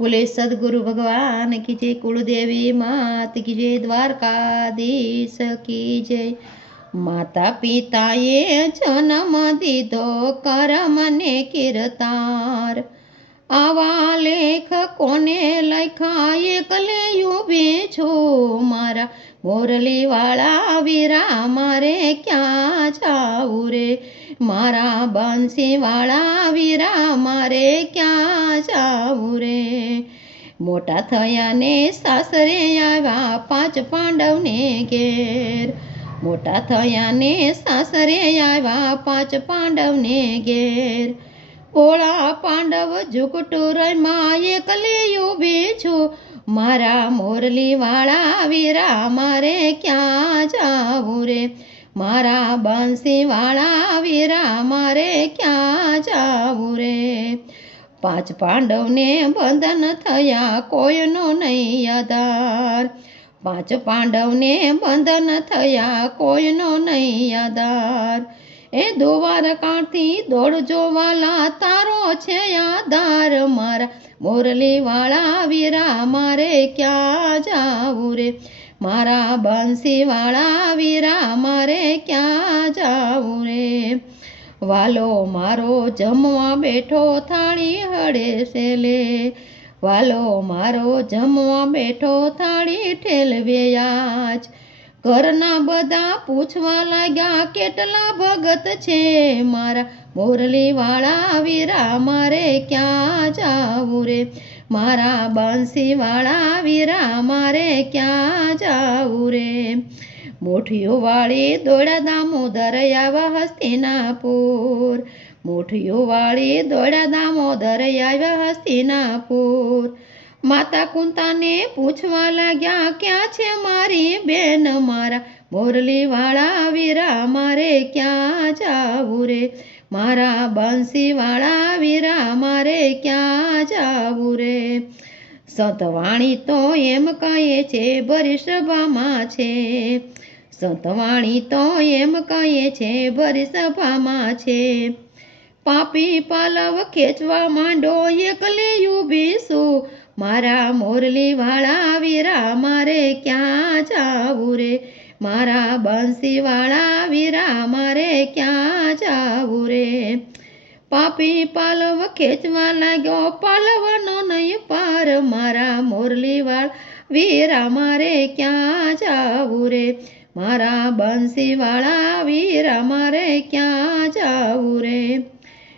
બોલે, સદગુરુ ભગવાન કી જય, કુળદેવી માત કી જય, દ્વારકાધીશ કી જય. માતા પિતાએ જન્મ દીધો કરમને કીર્તાર. આવા લેખ કોને લખ્યા? એકલે ઊભી છું. મારા મોરલી વાળા વીરા મારે ક્યાં જાવું રે? મારા બંસીવાળા વીરા મારે ક્યાં જાવું રે? મોટા થયા ને સાસરે આવ્યા પાંચ પાંડવને ઘેર. મોટા થયા ને સાસરે આવ્યા પાંચ પાંડવને ઘેર. ભોળા પાંડવ ઝુકટું રમ્યા એકલી ઊભી છું. મારા મોરલી વાળા વીરા, મારે ક્યાં જાવું રે? મારા બંસી વાળા વીરા, મારે ક્યાં જાવું રે? પાંચ પાંડવને બંધન થયા, કોઈનો નહીં આધાર. પાંચ પાંડવને બંધન થયા, કોઈનો નહીં આધાર. એ દ્વારકાથી દોડજો વાલા તારો છે આધાર મારા. મોરલી વાળા વીરા, મારે ક્યાં જાવું રે? મારા બંસી વાળા વીરા, મારે ક્યાં જાવું રે? વાલો મારો જમવા બેઠો થાળી હળે સેલે. વાલો મારો જમવા બેઠો થાળી ઠેલવે આજ. ઘરના બધા પૂછવા લાગ્યા, કેટલા ભગત છે મારા મોરલી વાળા વીરા? મારે ક્યાં જાવું રે? મારા બાંસીવાળા વીરા, મારે ક્યાં જાવું રે? મોઠીઓ વાળી દોડા દામોદર આવ્યા હસ્તિનાપુર. મોઠીઓ વાળી દોડા દામોદર આવ્યા હસ્તિનાપુર. માતા કુંતાને પૂછવા લાગ્યા, ક્યાં છે મારી બેન મારા? મોરલી વાળા વીરા, મારે ક્યાં જાવું રે? મારા બંસી વાળા વીરા, મારે ક્યાં જાવું રે? સંતવાણી તો એમ કહે છે ભરી સભામાં છે. સંતવાણી તો એમ કહે છે ભરી સભામાં છે. પાપી પાલવ ખેંચવા માંડો, એકલી ઊભી છું. મારા મોરલી વાળા વીરા મારે ક્યાં જાવું રે? મારા બંસી વાળા વીરા મારે ક્યાં જાવું રે? પાપી પાલવ ખેંચવા લાગ્યો, પાલવનો નહીં પાર. મારા મોરલી વાળ વીરા મારે ક્યાં જાવું રે? મારા બંસી વાળા વીરા મારે ક્યાં જાવું રે?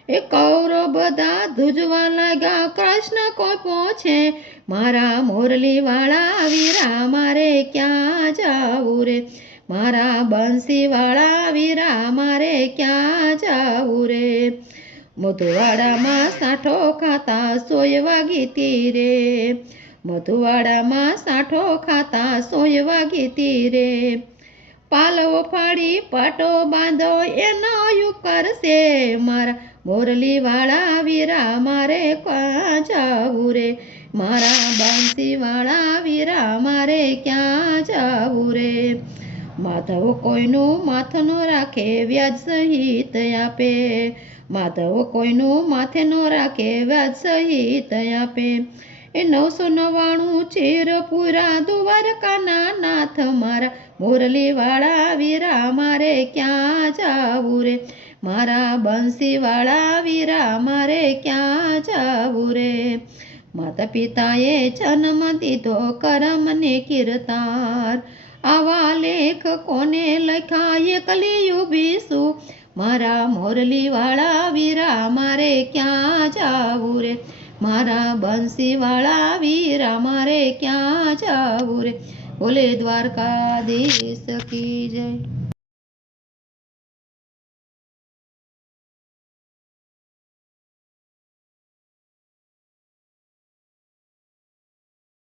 એ કૌરવ બધા ધૂજવા લાગ્યા. કૃષ્ણ કોઈ પહોંચે મારા મોરલી વાળા વીરા, મારે ક્યાં જાવું રે? મારા બંસી વાળા વીરા, મારે ક્યાં જાવું રે? મધુવાડામાં સાઠો ખાતા સોય વાગી રે. મધુવાડામાં સાઠો ખાતા સોય વાગી રે. પાલવો ફાડી પાટો બાંધો, એનો યુ કરશે. મારા મોરલી વાળા વીરા મારે ક્યાં જાવું રે મારા બંસી વાળા વીરા મારે ક્યાં જાવું રે માધવ કોઈનું માથું રાખે, વ્યાજ સહિત આપે. માધવ કોઈનું માથે ન રાખે, વ્યાજ સહિત આપે. એ નવસો નવ્વાણું ચીર પૂરા દ્વારકાના નાથ મારા મુરલીવાળા વીરા મારે ક્યાં જાવું રે મારા બંસી વાળા વીરા મારે ક્યાં જાવું રે? માતા પિતાએ જન્મ દીધો, કરમને કીર્તાર. આવા લેખ કોને લખાય? કલી ઊભી છું. મારા મોરલી વાળા વીરા મારે ક્યાં જાવું રે? મારા બંસી વાળા વીરા મારે ક્યાં જાવું રે? બોલે દ્વારકાધીશ કી જય.